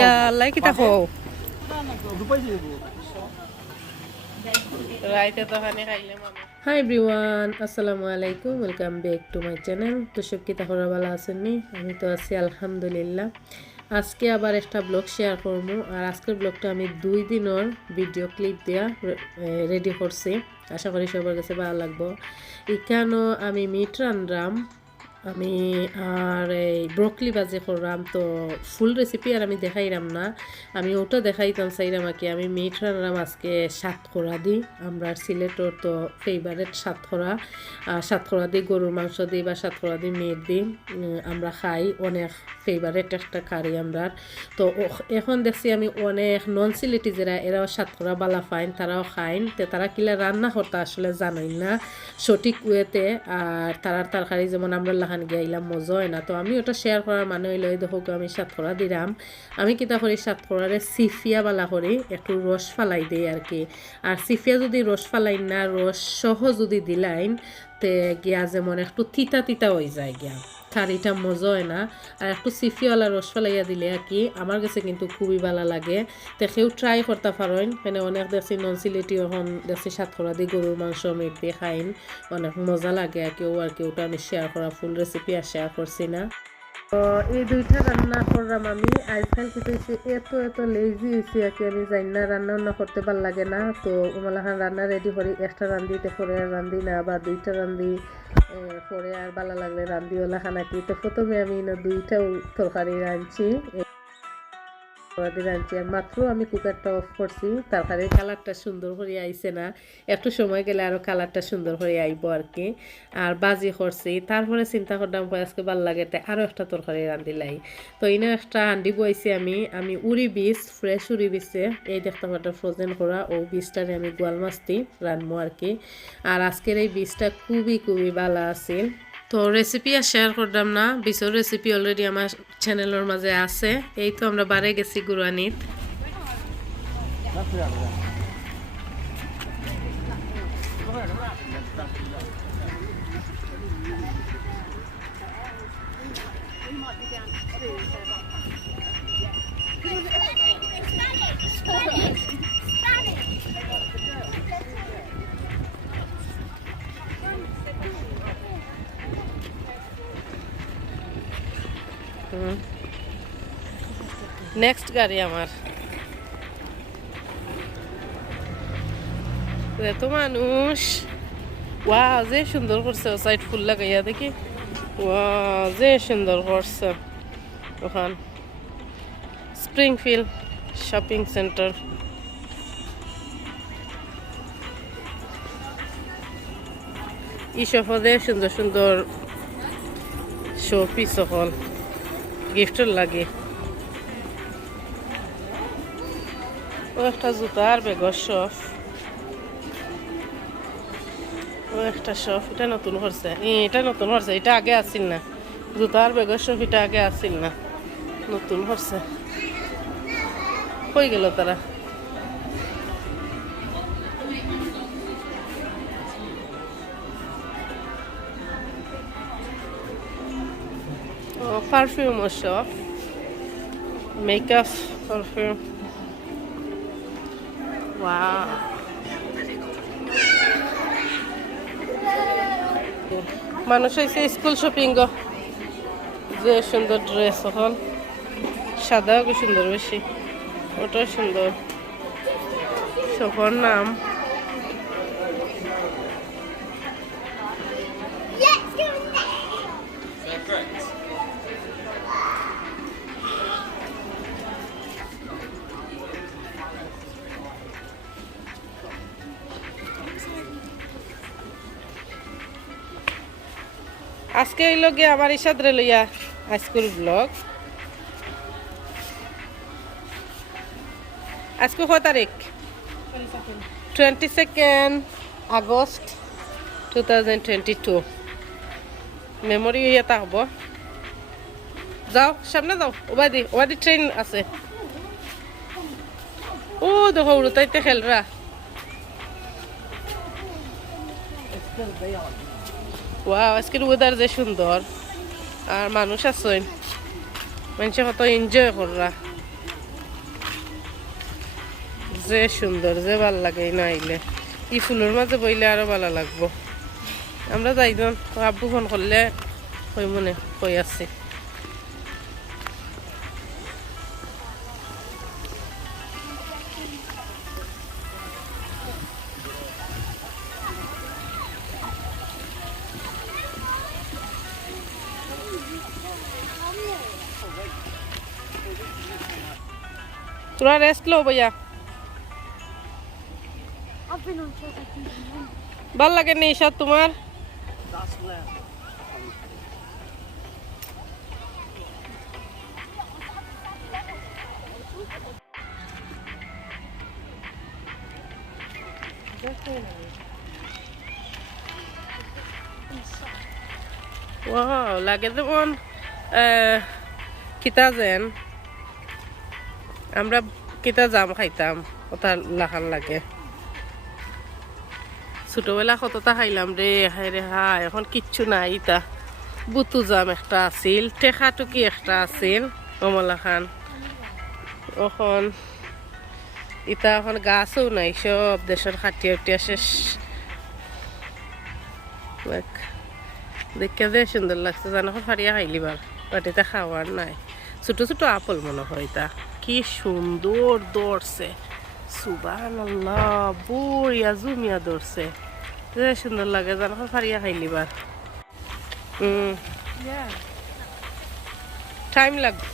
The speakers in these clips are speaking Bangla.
ইয়াল্লাই কিতা খাও হাই এভরিওয়ান আসসালামু আলাইকুম welcome back to my channel. তো সব কিতা করা ভালো আছেননি? আমি তো আছি আলহামদুলিল্লাহ। আজকে আবার একটা ব্লগ শেয়ার করবো। আর আজকের ব্লগটা আমি 2 দিনের ভিডিও ক্লিপ দেওয়া রেডি করছি। আশা করি সবার কাছে ভালো লাগবো। এখানেও আমি মিট রান্নাম আমি আর এই ব্রকলি বাজে করলাম। তো ফুল রেসিপি আর আমি দেখাইলাম না, আমি ওটা দেখাইতাম চাইলাম আর কি। আমি মিট রান্নাম আজকে সাতকরা দিই, আমরা সিলেটর তো ফেভারেট সাতকরা দিই গরুর মাংস দিই বা সাতকরা দিই মিট দিই, আমরা খাই, অনেক ফেভারেট একটা কারি আমরা। তো এখন দেখছি আমি অনেক নন সিলেটি যারা এরাও সাতকরা বালা ফাইন, তারাও খাইন। তো তারা কিলা রান্না করতে আসলে জানাই না সঠিক ওয়েতে, আর তারার তরকারি যেমন আমরা গেলাম মজা হয় না। তো আমি ওটা শেয়ার করার মানে হইলো দেখো আমি সাতকরা দিলাম। আমি কিতা করি সাতকরারে সিফিয়া বালা করি একটু রস ফালাই দিই আর কি। আর সিফিয়া যদি রস ফালাই না রস সহ যদি দিলাইন তে গিয়া যেমন একটু তিতা তিতা হয়ে যায় গিয়া, কারিটা মজা হয় না। আর একটু সিফিওয়ালা রস ফালাইয়া দিলে আর কি আমার কাছে কিন্তু খুবই ভালো লাগে। তো কেউ ট্রাই করতে পারেন, মানে অনেক দেখছি নন সিলেটি এখন দেখছি সাতকরা দিয়ে গরুর মাংস মিট দিয়ে খাইন, অনেক মজা লাগে আর কেউ আর কি। ওটা আমি শেয়ার করা ফুল রেসিপি আর শেয়ার করছি না। তো এই দুইটা রান্না করলাম আমি। আজকাল কিছু এত লেজি হয়েছি আর কি, আমি জানি না রান্না করতে ভাল লাগে না। তো ওমালাখান রান্না রেডি করি, একটা রান্ধিতে পরে আর রান্ধি না, বা দুইটা রান্ধি পরে আর ভালো লাগলে রান্ধি ওলা খানা কি। তো প্রথমে আমি দুইটা তরকারি রাঁধছি আর মাত্র আমি কুকারটা অফ করছি, তরকারির কালারটা সুন্দর করে আইছে না, একটু সময় গেলে আরও কালারটা সুন্দর করে আইব আর কি। আর বাজি করছি, তারপরে চিন্তা করলাম আজকে ভাল লাগে তাই আরও একটা তরকারি রাঁধিলাই। তো এনে একটা হান্ডি বইছি আমি উড়ি বীজ, ফ্রেশ উড়ি বীজে এই দেখতে পাটা ফ্রোজেন করা ও বীজটারে আমি গোয়াল মাছটি রাঁধবো আর কি। আর আজকের এই বীজটা খুবই ভালো আছিল। তো রেসিপি আর শেয়ার করলাম না, বিচর রেসিপি অলরেডি আমার চ্যানেলের মাঝে আছে। এই তো আমরা বারে গেছি গুরুয়ানিত। নেক্সট গাড়ি আমার, এত মানুষ। ওয়া যে সুন্দর করছে, সাইড ফুল লাগাইয়া দেখি, ওয়া যে সুন্দর করছে। ওখান স্প্রিংফিল্ড শপিং সেন্টার। ইসব সুন্দর সুন্দর শো পিস সকল গিফটের লাগে। ও একটা জুতার বেগর শপ, ও একটা শপ, এটা নতুন করছে, এটা নতুন করছে, এটা আগে আসিল না। জুতার বেগর শপ এটা আগে আসিল না, নতুন করছে। কই গেল তারা? Perfume shop, makeup perfume. Wow, মানুষ হয়েছে স্কুল শপিং গো। যে সুন্দর ড্রেস এখন সাদা সুন্দর, বেশি ওটা সুন্দর। শপের নাম আজকে এই লগে আমার ইসাদরে লইয়া আজকের ব্লগ। আজকে কত তারিখ? 22 আগস্ট 2022। মেমোরি হইয়া থাকব। যাও সামনে যাও, ওবাদি ট্রেন আছে। ও দেখো উড়তাইতে খেলরা। ওয়াও, আজকের ওয়েদার যে সুন্দর, আর মানুষ আছেন। মানুষে কত এনজয় কররা, যে সুন্দর, যে ভাল লাগে না আইলে। ই ফুলের মাঝে বইলে আরো ভালো লাগবো। আমরা যাই দিন, আব্বু ফোন করলে কই মনে কই আছি। তোরা রেস্ট লো ভাইয়া, ভাল লাগে নি ঈশাদ তোমার? ওয়াও, লাগে যেমন কিতা যেন আমরা কিতা জাম খাইতাম, ওটা লাখান লাগে। ছোটবেলা কতটা খাইলাম রে, হায় রে হায়, এখন কিচ্ছু নাই। ইতা বুতু জাম একটা আছিল, টেকাটুকি একটা আছিল কমলা খান। এখন ইতা এখন গাছও নাই, সব দেশের খাটিয়া উঠিয়া শেষ। দেখে যে সুন্দর লাগছে, জানো ফারিয়া খাইলিবার, বাটিতে খাওয়ার নাই। ছোট ছোট আপল মনে হয়, তা কি সুন্দর দৌড়ছে, সুবহানাল্লাহ, বুড়িয়া জুমিয়া দৌড়ছে, যে সুন্দর লাগে জানো ফারিয়া খাইলিবার। টাইম লাগবে।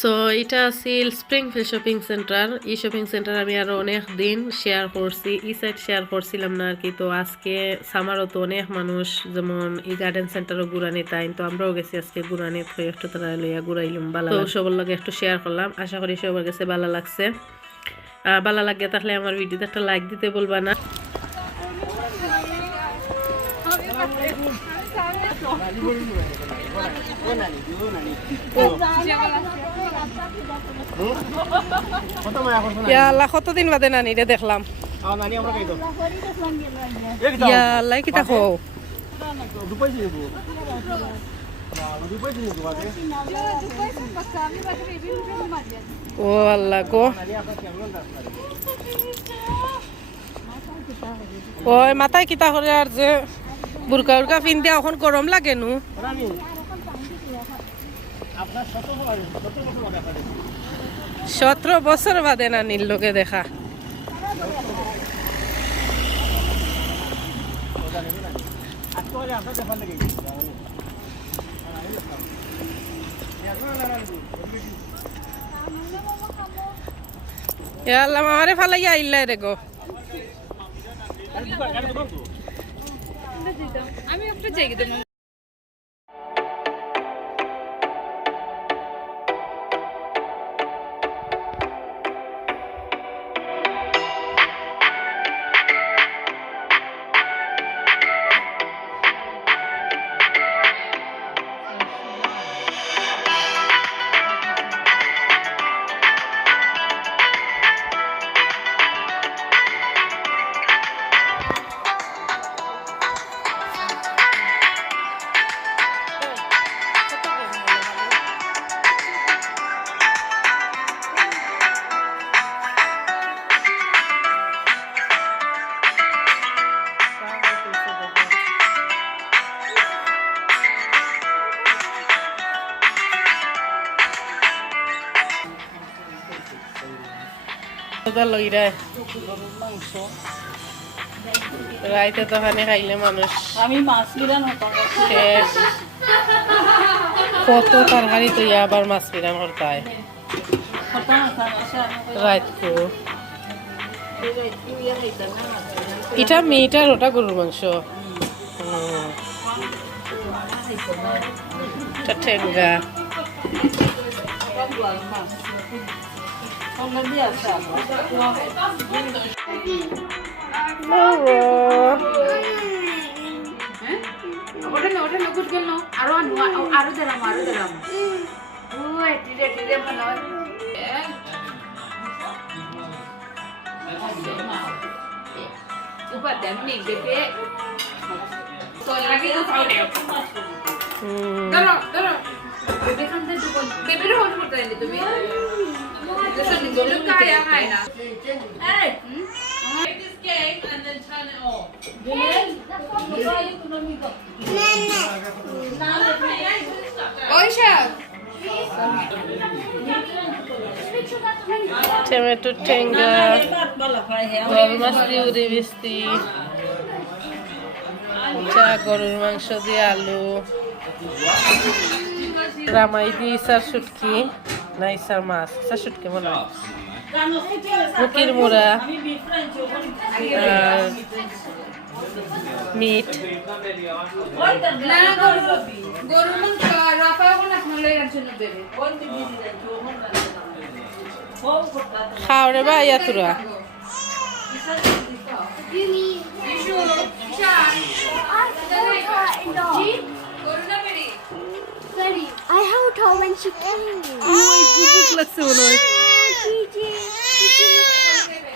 সো এটা আছিল স্প্রিংফিল্ড শপিং সেন্টার। এই শপিং সেন্টার আমি আরো অনেক দিন শেয়ার করছি, এই সাইড শেয়ার করছিলাম না আর কি। তো আজকে সামারও তো অনেক মানুষ যেমন এই গার্ডেন সেন্টারও ঘুরানি তাই, তো আমরাও গেছি আজকে ঘুরানি, একটু তারা লইয়া ঘুরাইলাম, ভালো তো সবার লগে একটু শেয়ার করলাম। আশা করি সবার কাছে ভালো লাগছে। ভালো লাগে তাহলে আমার ভিডিওতে একটা লাইক দিতে বলবা না। কতদিন বাদে নানি রে দেখলাম। কিতা খো ও আল্লাহ গো, ওই মাথায় কিতা করে আর যে বুরকা উরকা পিন দিয়া, এখন গরম লাগে নু। 17 বছর বাদে নানির লোকে দেখা। আল্লাহ মামারে ফালাইয়া আইলাই রে গো। আমি একটু জেগে দেব। রাইতে তো খানে খাইলে মানুষ আমি মাছ বিরান শেষ, কত তরকারি তো আবার মাছ বিরান করতে হয় রাইত। এটা মেয়েটার, ওটা গরুর মাংস, ঠেঙ্গা টমেটো টেঙ্গা, গরুর মাছ দিয়ে উড়ে বিস্তি, গরুর মাংস দিয়ে আলু, রামাই দিয়ে ইসার শুটকি, না ইসার মাছ, ইসার শুটকি মনে হয়, মুখির মোড়া, আর মিট। খাও রে ভাইয়া তোরা। I helped her when she came. লাগছে মনে হয়।